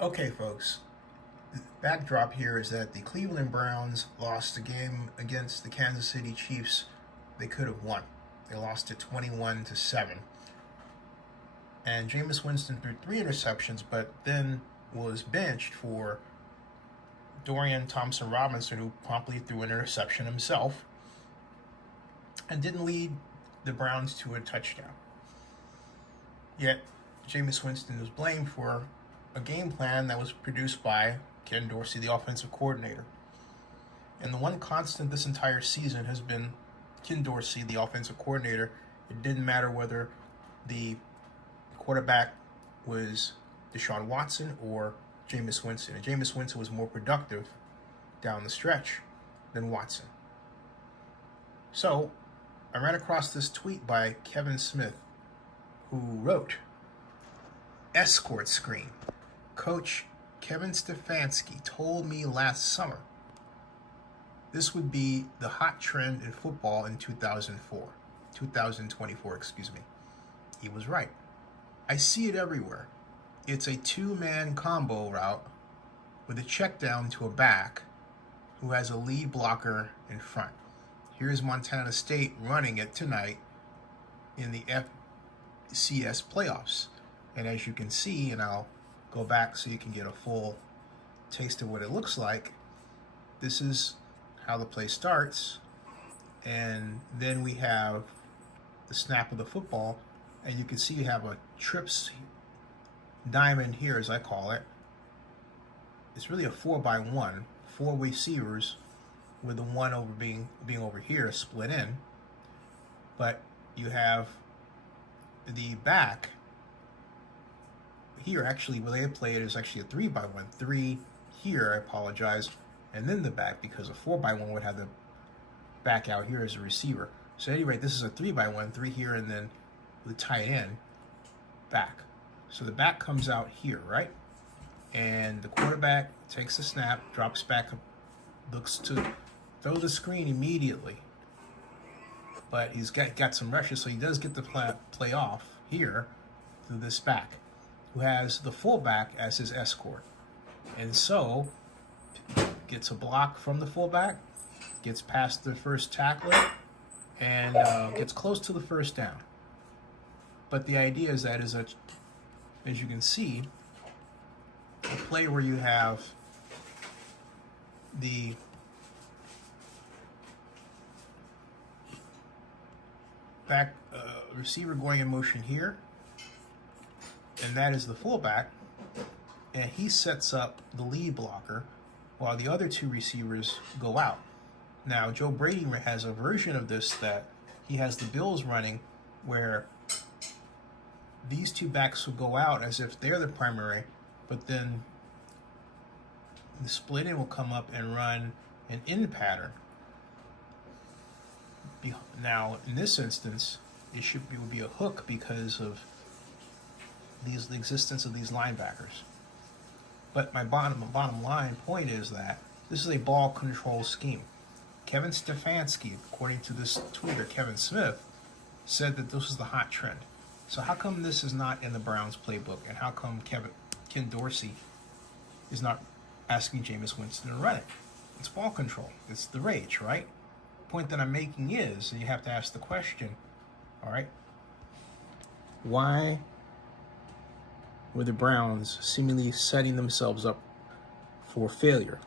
Okay, folks. The backdrop here is that the Cleveland Browns lost a game against the Kansas City Chiefs they could have won. They lost it 21-7. And Jameis Winston threw 3 interceptions, but then was benched for Dorian Thompson-Robinson, who promptly threw an interception himself and didn't lead the Browns to a touchdown. Yet, Jameis Winston was blamed for a game plan that was produced by Ken Dorsey, the offensive coordinator. And the one constant this entire season has been Ken Dorsey, the offensive coordinator. It didn't matter whether the quarterback was Deshaun Watson or Jameis Winston. And Jameis Winston was more productive down the stretch than Watson. So, I ran across this tweet by Kevin Smith, who wrote, "Escort screen. Coach Kevin Stephanski told me last summer this would be the hot trend in football in 2024, excuse me. He was right. I see it everywhere. It's a 2-man combo route with a check down to a back who has a lead blocker in front. Here's Montana State running it tonight in the FCS playoffs. And as you can see, and I'll go back so you can get a full taste of what it looks like, this is how the play starts. And then we have the snap of the football, and you can see you have a trips diamond here, as I call it. It's really a 4x1, 4 receivers, with the one over being over here split in. But you have the back here, actually, where they play it is actually a 3x1. 3 here, I apologize, and then the back, because a 4x1 would have the back out here as a receiver. So anyway, this is a 3x1, 3 here, and then the tight end back. So the back comes out here, right? And the quarterback takes the snap, drops back, looks to throw the screen immediately. But he's got some rushes, so he does get the play off here through this back, who has the fullback as his escort. And so, gets a block from the fullback, gets past the first tackler, and gets close to the first down. But the idea is that, as you can see, a play where you have the back receiver going in motion here, and that is the fullback, and he sets up the lead blocker while the other 2 receivers go out. Now, Joe Brady has a version of this that he has the Bills running, where these 2 backs will go out as if they're the primary, but then the split in will come up and run an in pattern. Now, in this instance, it would be a hook because of the existence of these linebackers. But my bottom line point is that this is a ball control scheme. Kevin Stephanski, according to this tweeter, Kevin Smith, said that this is the hot trend. So how come this is not in the Browns playbook, and how come Ken Dorsey is not asking Jameis Winston to run it? It's ball control. It's the rage, right? The point that I'm making is, and you have to ask the question, all right, why were the Browns seemingly setting themselves up for failure?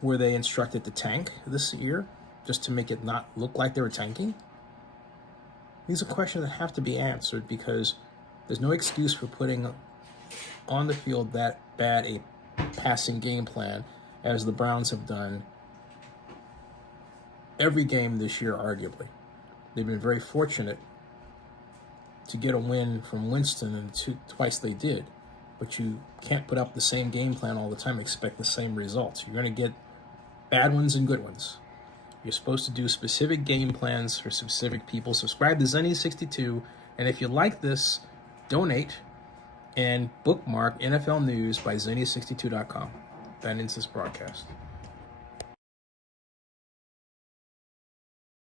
Were they instructed to tank this year just to make it not look like they were tanking? These are questions that have to be answered, because there's no excuse for putting on the field that bad a passing game plan as the Browns have done every game this year, arguably. They've been very fortunate to get a win from Winston, and twice they did. But you can't put up the same game plan all the time and expect the same results. You're going to get bad ones and good ones. You're supposed to do specific game plans for specific people. Subscribe to Zenny62, and if you like this, donate and bookmark NFL News by Zenny62.com. That ends this broadcast.